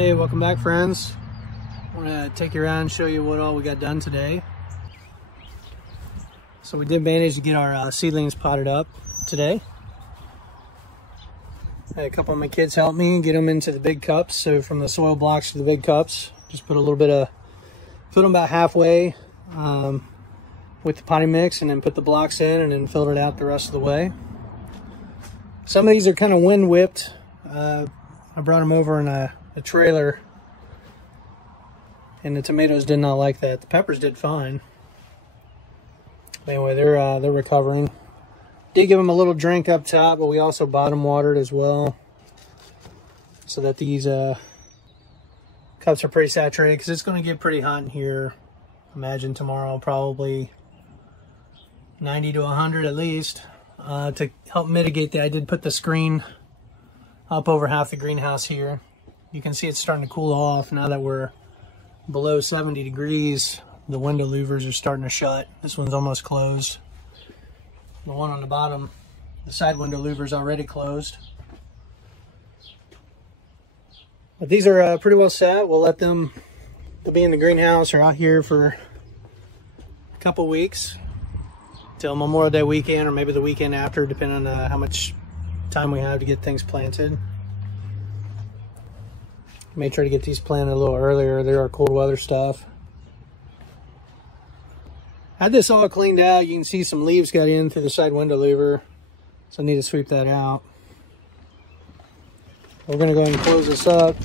Hey, welcome back, friends. I want to take you around and show you what all we got done today. So we did manage to get our seedlings potted up today. I had a couple of my kids help me get them into the big cups. So from the soil blocks to the big cups, just put a little bit of, fill them about halfway with the potting mix, and then put the blocks in and then filled it out the rest of the way. Some of these are kind of wind whipped. I brought them over in a trailer, and the tomatoes did not like that. The peppers did fine. Anyway, they're recovering. Did give them a little drink up top, but we also bottom watered as well, so that these cups are pretty saturated, because it's going to get pretty hot in here. Imagine tomorrow probably 90 to 100 at least. To help mitigate that, I did put the screen up over half the greenhouse here. You can see it's starting to cool off now that we're below 70 degrees. The window louvers are starting to shut. This one's almost closed. The one on the bottom, the side window louver is already closed. But these are pretty well set. We'll let them, they'll be in the greenhouse or out here for a couple weeks till Memorial Day weekend, or maybe the weekend after, depending on how much time we have to get things planted. May try to get these planted a little earlier. They're our cold weather stuff. Had this all cleaned out. You can see some leaves got in through the side window louver, so I need to sweep that out. We're going to go ahead and close this up.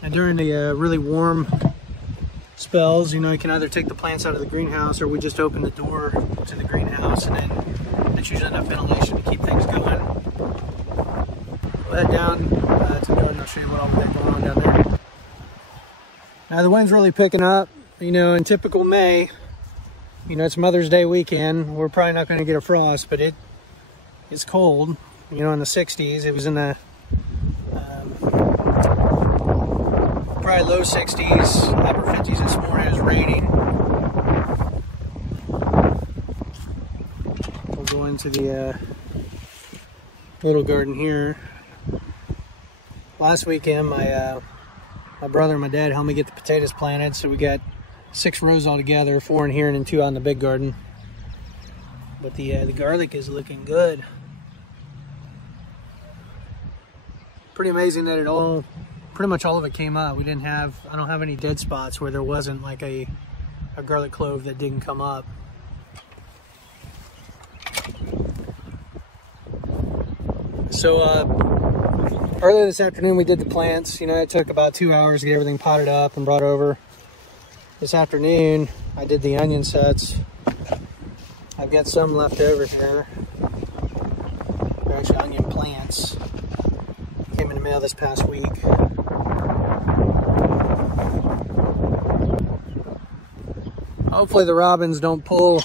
And during the really warm spells, you know, you can either take the plants out of the greenhouse, or we just open the door to the greenhouse, and then that's usually enough ventilation to keep things going. We'll head down to the garden. I'll show you what all we got going on down there. Now the wind's really picking up. You know, in typical May, you know, it's Mother's Day weekend. We're probably not going to get a frost, but it's cold. You know, in the 60s. It was in the probably low 60s, upper 50s this morning. It was raining. We'll go into the little garden here. Last weekend, my brother and my dad helped me get the potatoes planted, so we got 6 rows all together, 4 in here and then 2 out in the big garden. But the garlic is looking good. Pretty amazing that pretty much all of it came up. I don't have any dead spots where there wasn't like a garlic clove that didn't come up. So earlier this afternoon we did the plants. You know, it took about 2 hours to get everything potted up and brought over. This afternoon I did the onion sets. I've got some left over here. They're actually onion plants. Came in the mail this past week. Hopefully the robins don't pull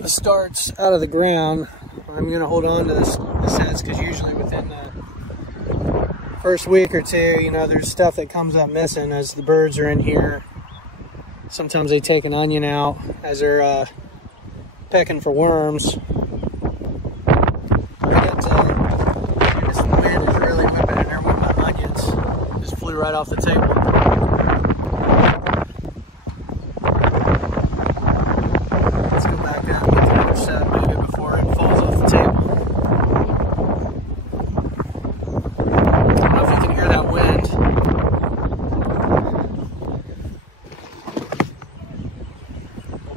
the starts out of the ground. I'm going to hold on to the sets, because usually within the first week or two, you know, there's stuff that comes up missing as the birds are in here. Sometimes they take an onion out as they're pecking for worms. This wind is really whipping in there with my onions. Just flew right off the table.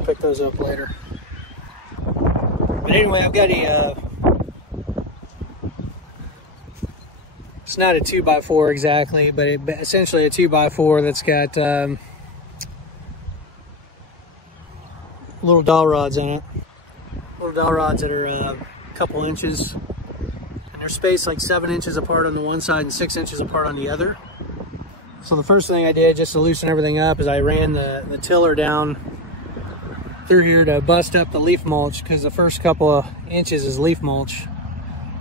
Pick those up later. But anyway, I've got it's not a 2x4 exactly, but essentially a 2x4 that's got little dowel rods in it. Little dowel rods that are a couple inches, and they're spaced like 7 inches apart on the one side and 6 inches apart on the other. So the first thing I did, just to loosen everything up, is I ran the tiller down through here to bust up the leaf mulch, because the first couple of inches is leaf mulch.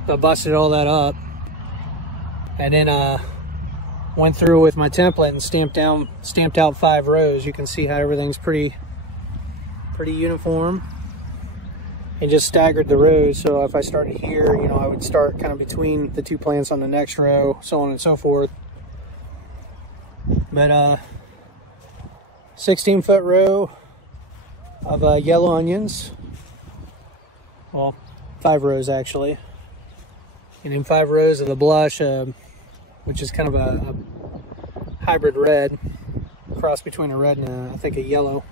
So I busted all that up, and then went through with my template and stamped out 5 rows. You can see how everything's pretty uniform. and just staggered the rows. So if I started here, you know, I would start kind of between the two plants on the next row, so on and so forth. But 16-foot row of yellow onions. Well, 5 rows actually. And then 5 rows of the blush, which is kind of a hybrid red, cross between a red and I think a yellow.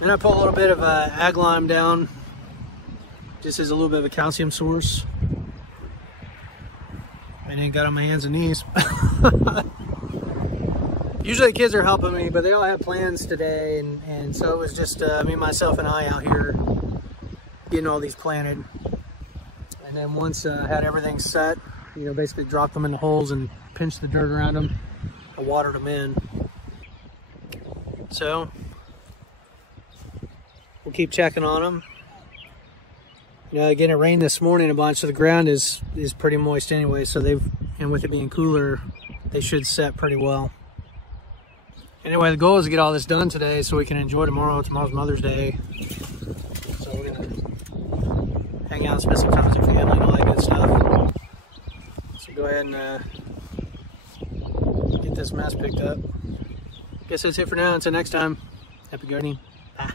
Then I put a little bit of ag lime down, just as a little bit of a calcium source. And then got on my hands and knees. Usually the kids are helping me, but they all have plans today, and so it was just me, myself, and I out here getting all these planted. And then once I had everything set, you know, basically dropped them in the holes and pinched the dirt around them. I watered them in. So we'll keep checking on them. You know, again, it rained this morning a bunch, so the ground is pretty moist anyway. So and with it being cooler, they should set pretty well. Anyway, the goal is to get all this done today so we can enjoy tomorrow. Tomorrow's Mother's Day. So we're gonna hang out, spend some time with your family and all that good stuff. So go ahead and get this mess picked up. Guess that's it for now. Until next time, happy gardening. Bye.